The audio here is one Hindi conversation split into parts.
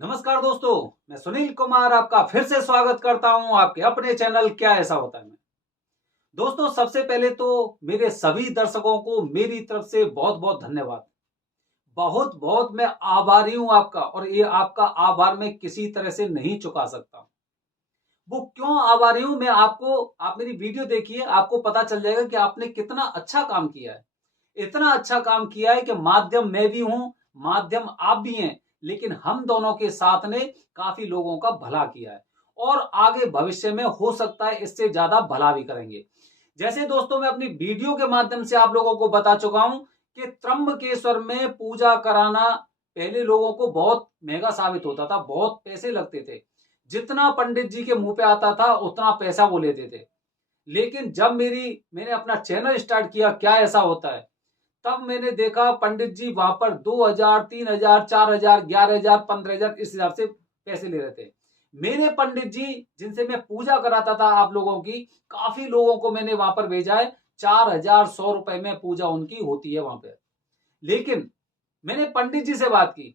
नमस्कार दोस्तों, मैं सुनील कुमार आपका फिर से स्वागत करता हूं आपके अपने चैनल क्या ऐसा होता है में। दोस्तों, सबसे पहले तो मेरे सभी दर्शकों को मेरी तरफ से बहुत बहुत धन्यवाद। बहुत बहुत मैं आभारी हूं आपका, और ये आपका आभार मैं किसी तरह से नहीं चुका सकता। वो क्यों आभारी हूं मैं आपको, आप मेरी वीडियो देखिए, आपको पता चल जाएगा कि आपने कितना अच्छा काम किया है। इतना अच्छा काम किया है कि माध्यम मैं भी हूं, माध्यम आप भी हैं, लेकिन हम दोनों के साथ ने काफी लोगों का भला किया है, और आगे भविष्य में हो सकता है इससे ज्यादा भला भी करेंगे। जैसे दोस्तों, मैं अपनी वीडियो के माध्यम से आप लोगों को बता चुका हूं कि त्र्यंबकेश्वर में पूजा कराना पहले लोगों को बहुत महंगा साबित होता था, बहुत पैसे लगते थे। जितना पंडित जी के मुंह पे आता था उतना पैसा वो लेते थे। लेकिन जब मैंने अपना चैनल स्टार्ट किया क्या ऐसा होता है, तब मैंने देखा पंडित जी वहां पर 2000, 3000, 4000, 11000, 15000 इस हिसाब से पैसे ले रहे थे। मेरे पंडित जी जिनसे मैं पूजा कराता था आप लोगों की, काफी लोगों को मैंने वहां पर भेजा है। 4100 रुपए में पूजा उनकी होती है वहां पे। लेकिन मैंने पंडित जी से बात की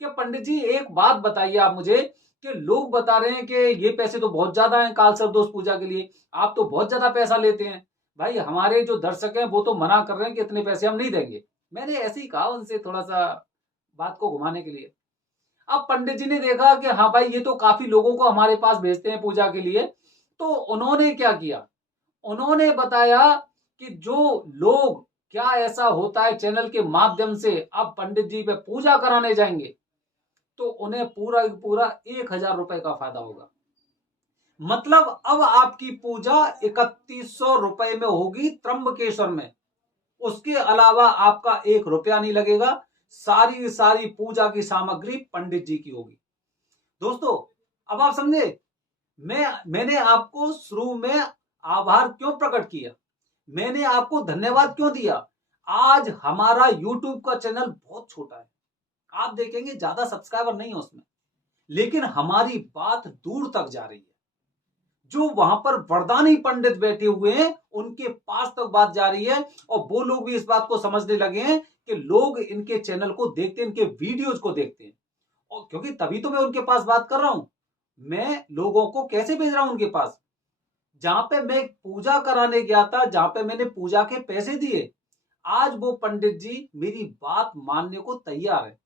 कि पंडित जी एक बात बताइए आप मुझे, कि लोग बता रहे हैं कि ये पैसे तो बहुत ज्यादा हैं काल सर्पदोष पूजा के लिए, आप तो बहुत ज्यादा पैसा लेते हैं। भाई, हमारे जो दर्शक हैं वो तो मना कर रहे हैं कि इतने पैसे हम नहीं देंगे। मैंने ऐसे ही कहा उनसे, थोड़ा सा बात को घुमाने के लिए। अब पंडित जी ने देखा कि हाँ भाई, ये तो काफी लोगों को हमारे पास भेजते हैं पूजा के लिए। तो उन्होंने क्या किया, उन्होंने बताया कि जो लोग, क्या ऐसा होता है चैनल के माध्यम से अब पंडित जी पे पूजा कराने जाएंगे तो उन्हें पूरा पूरा 1000 रुपए का फायदा होगा। मतलब अब आपकी पूजा 3100 रुपए में होगी त्र्यंबकेश्वर में। उसके अलावा आपका 1 रुपया नहीं लगेगा। सारी सारी पूजा की सामग्री पंडित जी की होगी। दोस्तों, अब आप समझे मैंने आपको शुरू में आभार क्यों प्रकट किया, मैंने आपको धन्यवाद क्यों दिया। आज हमारा YouTube का चैनल बहुत छोटा है, आप देखेंगे ज्यादा सब्सक्राइबर नहीं है उसमें, लेकिन हमारी बात दूर तक जा रही है। जो वहां पर वरदानी पंडित बैठे हुए हैं उनके पास तक बात जा रही है, और वो लोग भी इस बात को समझने लगे हैं कि लोग इनके चैनल को देखते हैं, इनके वीडियोज को देखते हैं। और क्योंकि तभी तो मैं उनके पास बात कर रहा हूं। मैं लोगों को कैसे भेज रहा हूं उनके पास, जहां पे मैं पूजा कराने गया था, जहां पे मैंने पूजा के पैसे दिए, आज वो पंडित जी मेरी बात मानने को तैयार है।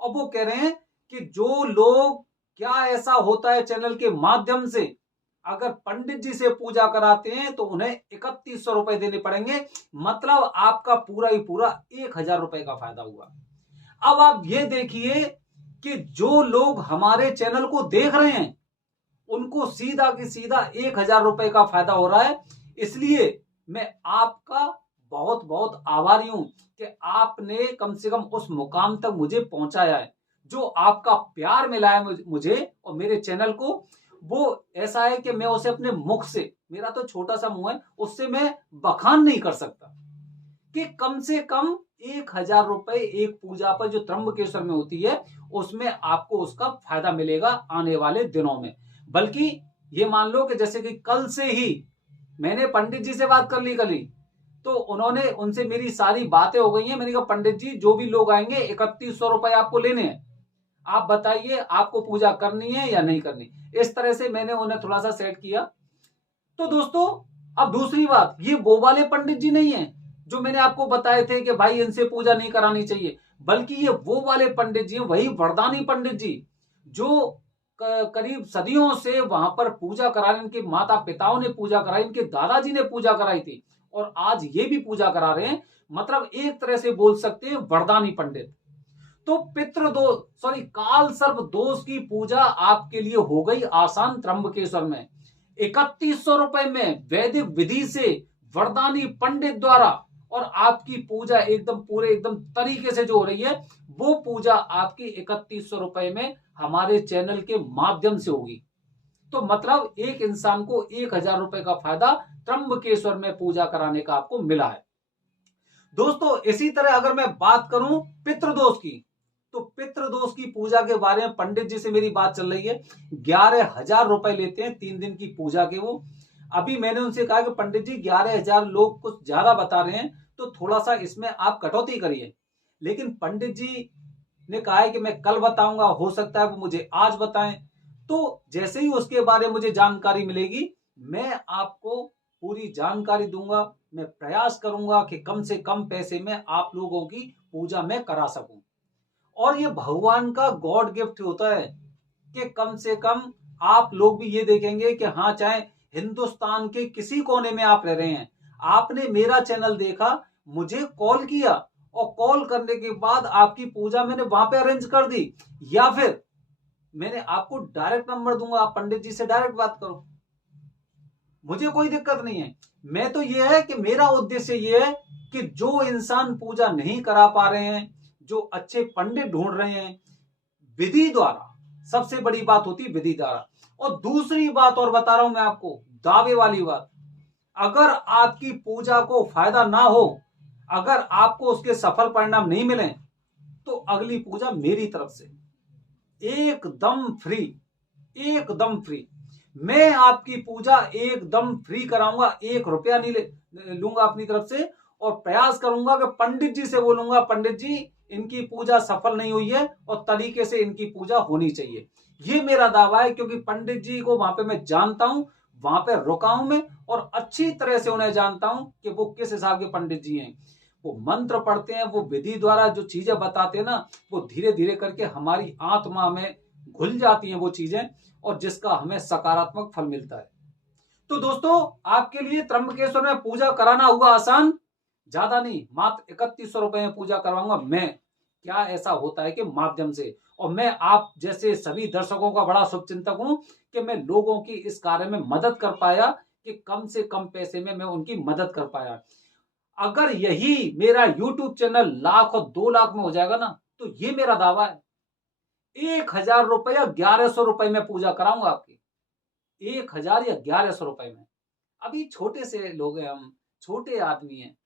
और वो कह रहे हैं कि जो लोग, क्या ऐसा होता है चैनल के माध्यम से अगर पंडित जी से पूजा कराते हैं तो उन्हें 3100 रुपए देने पड़ेंगे। मतलब आपका पूरा ही पूरा 1000 रुपए का फायदा हुआ। अब आप ये देखिए कि जो लोग हमारे चैनल को देख रहे हैं उनको सीधा की सीधा 1000 रुपए का फायदा हो रहा है। इसलिए मैं आपका बहुत बहुत आभारी हूं कि आपने कम से कम उस मुकाम तक मुझे पहुंचाया है। जो आपका प्यार मिला है मुझे और मेरे चैनल को, वो ऐसा है कि मैं उसे अपने मुख से, मेरा तो छोटा सा मुंह है, उससे मैं बखान नहीं कर सकता कि कम से कम 1000 रुपए एक पूजा पर जो त्र्यंबकेश्वर में होती है उसमें आपको उसका फायदा मिलेगा आने वाले दिनों में। बल्कि ये मान लो कि जैसे कि कल से ही मैंने पंडित जी से बात कर ली कल ही, तो उन्होंने, उनसे मेरी सारी बातें हो गई हैं। मैंने कहा पंडित जी, जो भी लोग आएंगे 3100 रुपए आपको लेने हैं, आप बताइए आपको पूजा करनी है या नहीं करनी। इस तरह से मैंने उन्हें थोड़ा सा सेट किया। तो दोस्तों, अब दूसरी बात, ये वो वाले पंडित जी नहीं है जो मैंने आपको बताए थे कि भाई इनसे पूजा नहीं करानी चाहिए, बल्कि ये वो वाले पंडित जी हैं, वही वरदानी पंडित जी जो करीब सदियों से वहां पर पूजा करा रहे, इनके माता पिताओं ने पूजा कराई, इनके दादाजी ने पूजा कराई थी, और आज ये भी पूजा करा रहे हैं। मतलब एक तरह से बोल सकते हैं वरदानी पंडित। तो पितृ दोष, सॉरी, काल सर्प दोष की पूजा आपके लिए हो गई आसान त्र्यंबकेश्वर में। 3100 रुपए में वैदिक विधि से वरदानी पंडित द्वारा, और आपकी पूजा एकदम पूरे एकदम तरीके से जो हो रही है, वो पूजा आपकी 3100 रुपए में हमारे चैनल के माध्यम से होगी। तो मतलब एक इंसान को 1000 रुपए का फायदा त्र्यंबकेश्वर में पूजा कराने का आपको मिला है। दोस्तों, इसी तरह अगर मैं बात करूं पितृदोष की, तो पितृदोष की पूजा के बारे में पंडित जी से मेरी बात चल रही है। 11,000 रुपए लेते हैं 3 दिन की पूजा के वो। अभी मैंने उनसे कहा कि पंडित जी 11,000 लोग कुछ ज्यादा बता रहे हैं, तो थोड़ा सा इसमें आप कटौती करिए। लेकिन पंडित जी ने कहा है कि मैं कल बताऊंगा, हो सकता है वो मुझे आज बताएं। तो जैसे ही उसके बारे में मुझे जानकारी मिलेगी मैं आपको पूरी जानकारी दूंगा। मैं प्रयास करूंगा कि कम से कम पैसे में आप लोगों की पूजा मैं करा सकूं। और ये भगवान का गॉड गिफ्ट होता है कि कम से कम आप लोग भी ये देखेंगे कि हाँ, चाहे हिंदुस्तान के किसी कोने में आप रह रहे हैं, आपने मेरा चैनल देखा, मुझे कॉल किया और कॉल करने के बाद आपकी पूजा मैंने वहां पे अरेंज कर दी, या फिर मैंने आपको डायरेक्ट नंबर दूंगा, आप पंडित जी से डायरेक्ट बात करो, मुझे कोई दिक्कत नहीं है। मैं तो ये है कि मेरा उद्देश्य ये है कि जो इंसान पूजा नहीं करा पा रहे हैं, जो अच्छे पंडित ढूंढ रहे हैं, विधि द्वारा, सबसे बड़ी बात होती है विधि द्वारा। और दूसरी बात और बता रहा हूं मैं आपको, दावे वाली बात, अगर आपकी पूजा को फायदा ना हो, अगर आपको उसके सफल परिणाम नहीं मिले, तो अगली पूजा मेरी तरफ से एकदम फ्री, एकदम फ्री। मैं आपकी पूजा एकदम फ्री कराऊंगा, 1 रुपया नहीं लूंगा अपनी तरफ से। और प्रयास करूंगा कि पंडित जी से बोलूंगा, पंडित जी इनकी पूजा सफल नहीं हुई है और तरीके से इनकी पूजा होनी चाहिए। ये मेरा दावा है, क्योंकि पंडित जी को वहां पे मैं जानता हूं, वहां पे रुका हूं मैं, और अच्छी तरह से उन्हें जानता हूं कि वो किस हिसाब के पंडित जी हैं। वो मंत्र पढ़ते हैं, वो विधि द्वारा जो चीजें बताते हैं ना, वो धीरे धीरे करके हमारी आत्मा में घुल जाती हैं वो चीजें, और जिसका हमें सकारात्मक फल मिलता है। तो दोस्तों, आपके लिए त्र्यंबकेश्वर में पूजा कराना हुआ आसान, ज्यादा नहीं, मात्र 3100 रुपए में पूजा करवाऊंगा मैं। क्या ऐसा होता है कि माध्यम से, और मैं आप जैसे सभी दर्शकों का बड़ा शुभचिंतक हूं कि मैं लोगों की इस कार्य में मदद कर पाया, कि कम से कम पैसे में मैं उनकी मदद कर पाया। अगर यही मेरा YouTube चैनल लाख और 2 लाख में हो जाएगा ना, तो ये मेरा दावा है, 1000 रुपए या 1100 रुपए में पूजा कराऊंगा आपकी, 1000 या 1100 रुपए में। अभी छोटे से लोग हैं हम, छोटे आदमी हैं,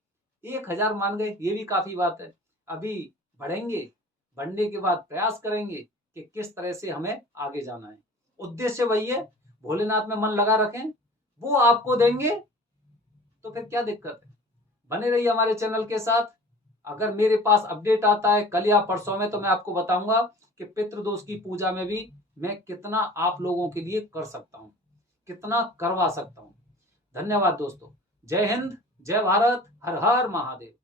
1000 मान गए, ये भी काफी बात है। अभी बढ़ेंगे, बढ़ने के बाद प्रयास करेंगे कि किस तरह से हमें आगे जाना है। उद्देश्य वही है, भोलेनाथ में मन लगा रखें, वो आपको देंगे, तो फिर क्या दिक्कत है। बने रहिए हमारे चैनल के साथ। अगर मेरे पास अपडेट आता है कल या परसों में, तो मैं आपको बताऊंगा कि पितृदोष की पूजा में भी मैं कितना आप लोगों के लिए कर सकता हूं, कितना करवा सकता हूं। धन्यवाद दोस्तों। जय हिंद, जय भारत, हर हर महादेव।